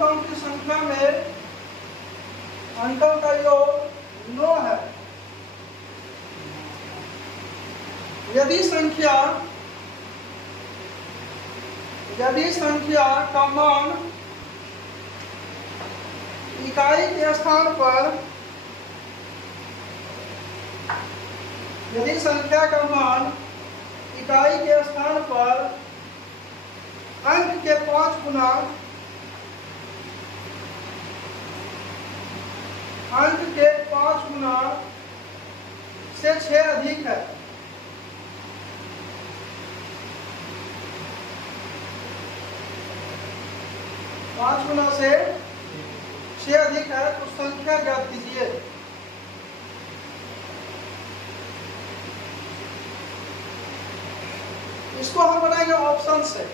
अंकों की संख्या में अंकों का योग 9 है। यदि संख्या का मान इकाई के स्थान पर अंक के 5 गुना से 6 अधिक है, पांच गुना से 6 अधिक है तो संख्या ज्ञात कीजिए। इसको हम बनाएंगे ऑप्शन से,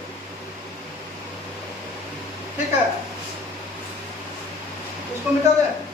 ठीक है। इसको मिटा दें।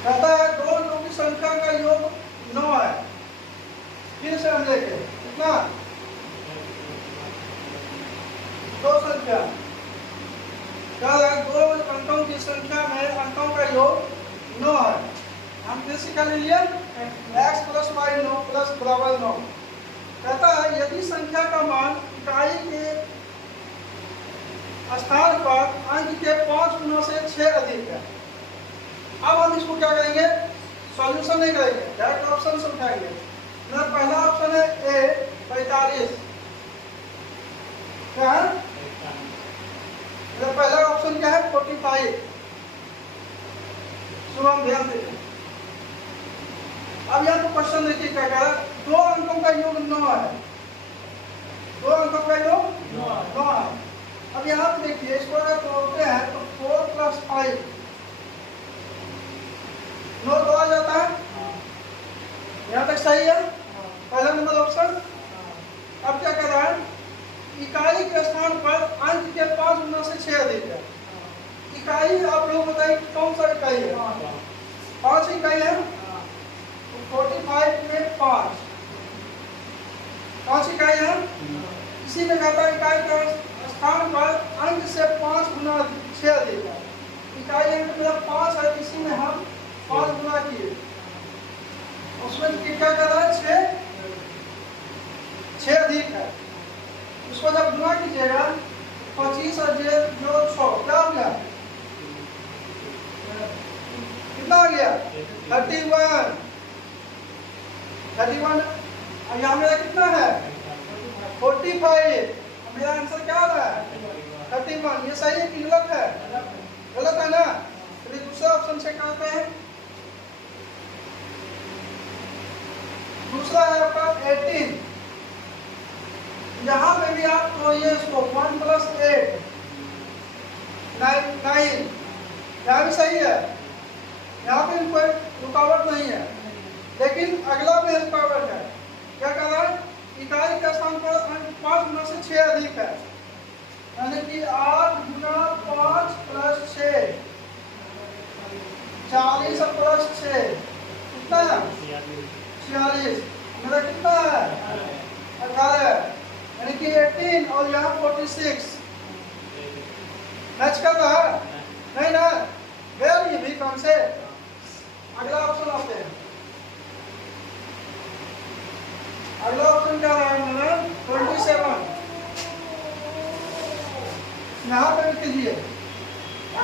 कहता है दो अंकों की संख्या का योग 9 है। फिर से हम देखें कितना, दो संख्या, क्या है, दो अंकों की संख्या में अंकों का योग 9 है। हम फिर से क्या ले लिए, x + y 9 + बराबर 9। कहता है यदि संख्या का मान इकाई के स्थान पर अंक के 5 गुना से 6 अधिक है। अब हम इसको क्या करेंगे, सॉल्यूशन नहीं करेंगे, डायरेक्ट ऑप्शन से उठाएंगे। मेरा पहला ऑप्शन है ए 45, क्या है, मेरा पहला ऑप्शन क्या है 45। सुनो हम ध्यान दीजिए। अब यहाँ तो क्वेश्चन देखिए क्या कह रहा है, दो अंकों का योग 9 है, दो अंकों का योग 9 है। अब यहाँ पे देखिए इसको अगर तोड़ते हैं तो 4 + 5 9 तो आ जाता है। यहाँ तक सही है, पहला नंबर ऑप्शन। अब क्या कर रहा है, इकाई के स्थान पर अंक के 5 गुना से 6 अधिक है। इकाई आप लोग बताइए कौन सा इकाई है, 5 इकाई है, तो 45 में 5 इकाई है। इसी में कहता है इकाई के स्थान पर अंक से 5 गुना 6 अधिक है। इकाई अंक मतलब 5 है, इसी में हम 5 गुना किए, उसमें क्या कर रहा है 6 अधिक है। उसको जब गुना कीजिएगा 25 और 6 क्या हो गया, कितना आ गया 31। और यहाँ मेरा कितना है 45। मेरा आंसर क्या आ रहा है 31। ये सही है कि गलत है, गलत है ना। चलिए दूसरे ऑप्शन से करते हैं। दूसरा है आपका 18। यहाँ पे भी आप तो ये इसको 1 + 8 9, यहाँ भी सही है, यहाँ पे कोई रुकावट नहीं है। लेकिन अगला में रुकावट है, क्या कर रहा है, इकाई के स्थान पर 5 गुना से 6 अधिक है, यानी कि 8 गुना 5 + 6 40 + 6 कितना है 46। मेरा कितना है 18, यानी कि 18 और यहाँ 46 मैच कर रहा है नहीं ना, गया ये भी कम से। अगला ऑप्शन आते हैं। अगला ऑप्शन क्या रहा है मेरा 27। यहाँ पे कीजिए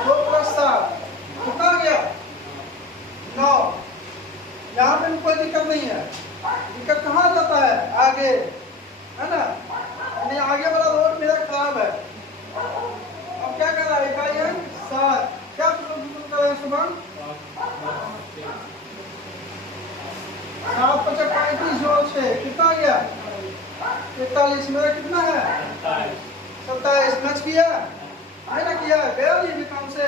2 + 7 कितना गया 9। यहाँ पे कोई दिक्कत नहीं है, दिक्कत कहाँ जाता है आगे, है ना, यानी आगे वाला रोड मेरा खराब है। अब क्या कर रहा है, इकाई है 7, क्या कर रहे हैं सुबह 7 × 5 = 35 6 कितना गया 41। मेरा कितना है 27। मैच किया है ना, किया गया ये भी काम से।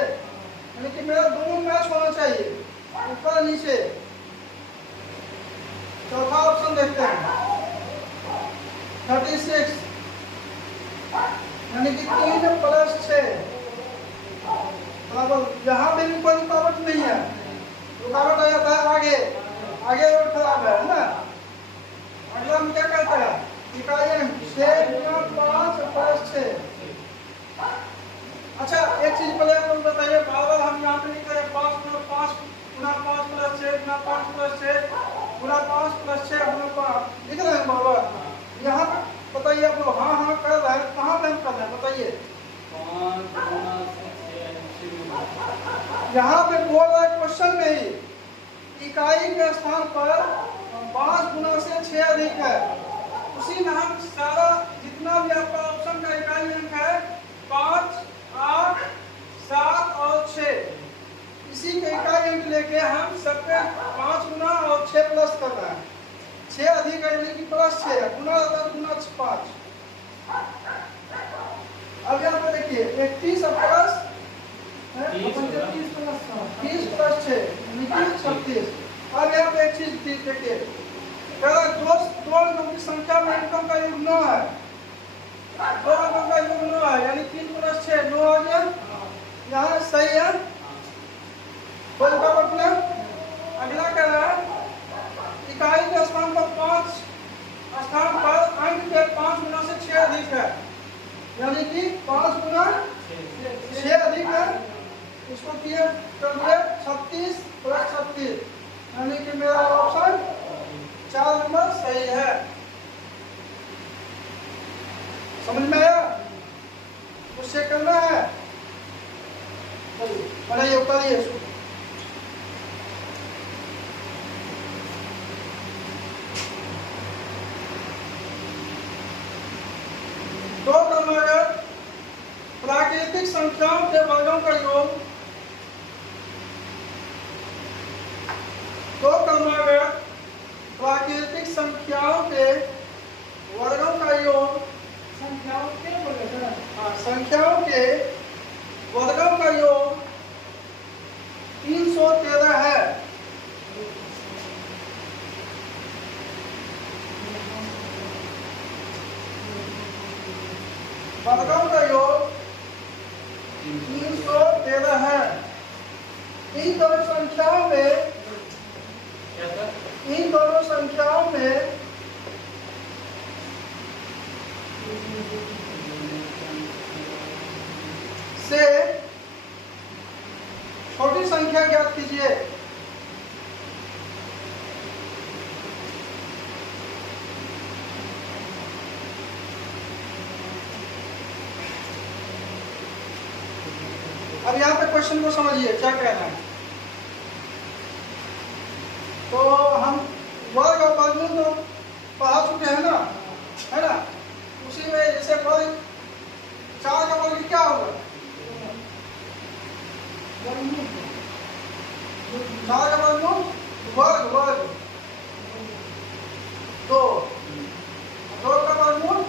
यानी कि मेरा दोनों मैच होना चाहिए, ऊपर नीचे। चौथा ऑप्शन देखते हैं 36, यानी कि 3 + 6 बराबर। यहाँ पे भी कोई रुकावट नहीं है, रुकावट आ जाता है आगे, आगे रोड खराब है ना। अगला हम क्या कहते हैं, इकाई अंक 6 × 5 + 6। अच्छा एक चीज पहले आपको बताइए, बार-बार हम यहाँ पे लिख रहे हैं 5 × 5 × 5 + 6 × 5 + 6 × 5 + 6 × 5 लिख रहे हैं बार-बार। यहाँ पे बताइए आप लोग हाँ हाँ कर रहे हैं, कहाँ पे हम कर रहे हैं बताइए। यहाँ पे बोल रहा है क्वेश्चन में ही इकाई के स्थान पर 5 × से 6 अधिक है, उसी में हम सारा जितना भी आपका ऑप्शन का इकाई अंक है 5, 8, 7 और 6, इसी के इकाई अंक लेके हम सबके 5 गुना और 6 प्लस कर रहे हैं। 6 अधिक है यानी कि +6 गुना 5। अब यहाँ पे देखिए 31 प्लस 30 + 6 यानी कि 36। अब यहाँ पे एक चीज देखिए, दो अंकों की संख्या में अंकों का योग 9 है, 2 अंकों का योग 9 है, यानी 3 + 6 9 आ गया। यहाँ सही है, कोई रुकावट नहीं। अगला कह रहा है इकाई के स्थान पर 5 स्थान पर अंक के 5 गुना से 6 अधिक है, यानी कि 5 गुना 6 अधिक है, इसको किए कर दिए 36 + 36, यानी कि मेरा ऑप्शन 4 नंबर सही है। समझ में आया, कुछ चेक करना है, बनाइए उतारिए इसको। दो क्रमागत प्राकृतिक संख्याओं के वर्गों का योग, दो क्रमागत प्राकृतिक संख्याओं के वर्गों का योग, संख्याओं के वर्गों का योग 313 है। वर्गों का योग 313 है। इन दोनों संख्याओं में से छोटी संख्या ज्ञात कीजिए। अब यहाँ पे क्वेश्चन को समझिए क्या कहना है। तो हम वर्ग और वर्गमूल तो पढ़ा चुके हैं ना, है ना। उसी में जैसे वर्ग 4 का वर्ग क्या होगा, 4 का वर्गमूल वर्ग 2, 2 का वर्गमूल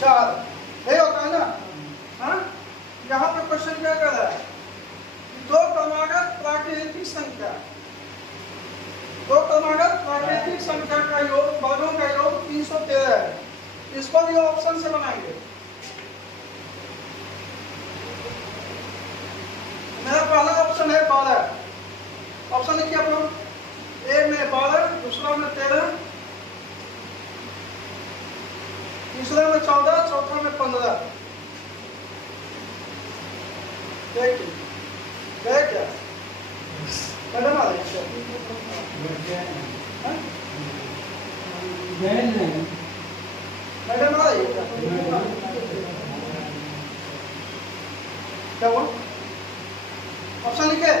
4, यही होता है ना। हाँ, यहाँ पे क्वेश्चन क्या कर रहा है, दो क्रमागत प्राकृतिक संख्या का योग, वर्गों का योग 313 है। इसको भी ऑप्शन से बनाएंगे। मेरा पहला ऑप्शन है 12, ऑप्शन लिखिए आप लोग, ए में 12, दूसरा में 13, तीसरा में 14, चौथा में 15। देखिए गए क्या मैडम आ रही है, मैडम आ रही है क्या हुआ, ऑप्शन लिखे।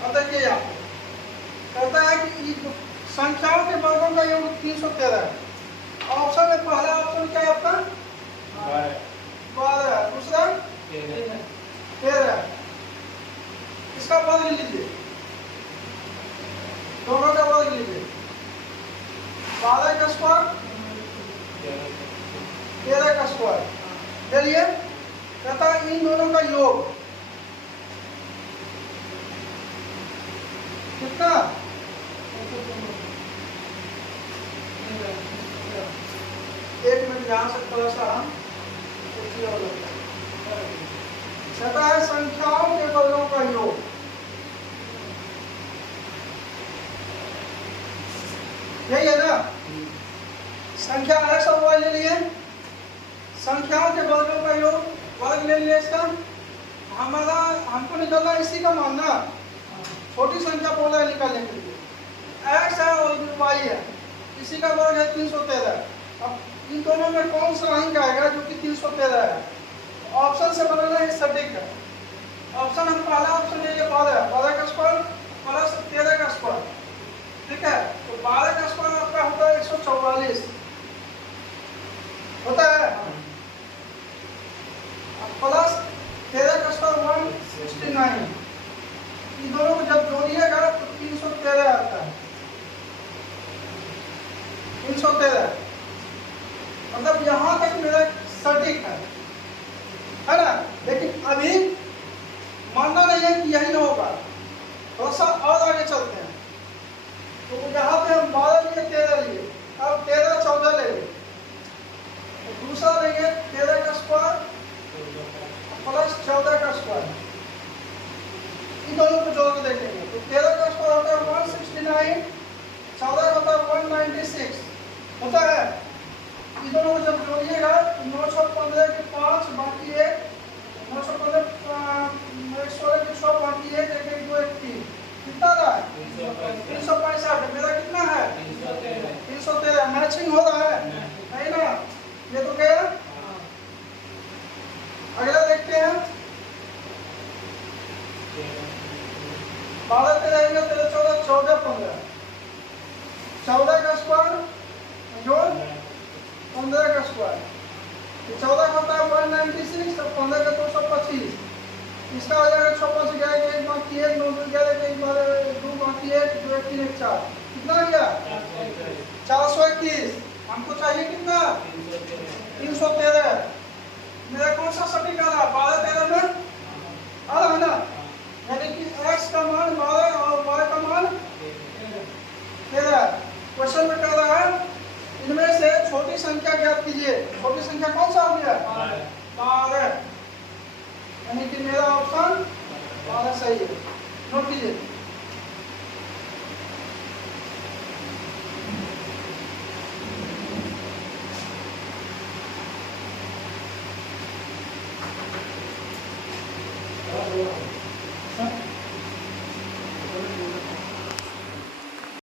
अब देखिए यहाँ कहता है कि संख्याओं के वर्गों का योग 313 है। ऑप्शन में पहला ऑप्शन क्या है आपका 12, दूसरा 13, इसका वर्ग लीजिए, दोनों का वर्ग लीजिए। 12 का स्क्वायर 13 का स्क्वायर ले लिए, कहता है इन दोनों का योग कितना? एक मिनट यहाँ से थोड़ा सा कहता है संख्याओं के वर्गों का योग। यही है ना? संख्या x और y ले लिए, संख्याओं के वर्गों का योग, वर्ग ले लिया इसका। हमारा हमको निकालना इसी का मानना, छोटी संख्या बोला है निकालने के लिए। x है और y है, इसी का वर्ग है 313। अब इन दोनों में कौन सा अंक आएगा जो कि 313 है? ऑप्शन से बनाना है सटीक है। ऑप्शन हम पहला ऑप्शन ले लिए 12 का स्क्वायर प्लस 13 का स्क्वायर, ठीक है? तो 12 का स्क्वायर आपका होता है 144 होता है, प्लस 13 का स्क्वायर 169। इन दोनों को जब जोड़िएगा तो 313 आता है। 313 मतलब यहाँ तक मेरा सटीक है ना? लेकिन अभी मानना नहीं है कि यही होगा, थोड़ा सा और आगे चलते हैं। तो यहाँ पे हम 12 लिए 13 लिए, अब 13 14 ले लिए, तो दूसरा लेंगे 13 का स्क्वायर प्लस 14 का स्क्वायर। इन दोनों को जोड़ के देखेंगे तो 13 का स्क्वायर होता है 169, 14 होता है 196 होता है। इन दोनों को जब जोड़िएगा तो 915 के 5 बाकी 1, 915 116 के 6 बाकी 1, 1 1 2 1 3, कितना रहा? 365। मेरा कितना है? 313। मैचिंग हो रहा है नहीं ना? ये तो गया। अगला देखते हैं 12 13 13 14 14 15, 14 का स्क्वायर जोड़ 15 का स्क्वायर, 14 होता है 196, तो 15 का 225, इसका हो जाएगा 6 गया 1 बाकी 1, 9 गया 1 2 बाकी 1, 2 3 1 4, कितना गया? 421। हमको चाहिए कितना? 313। मेरा कौन सा सटीक आ रहा? 12 13 में आ रहा है ना? यानी कि x का मान 12 और y का मान 13। क्वेश्चन में कह रहा है इनमें से छोटी संख्या ज्ञात कीजिए। छोटी संख्या कौन सा हो गया? 12। यानी कि मेरा ऑप्शन 12 सही है। नोट कीजिए। Hello.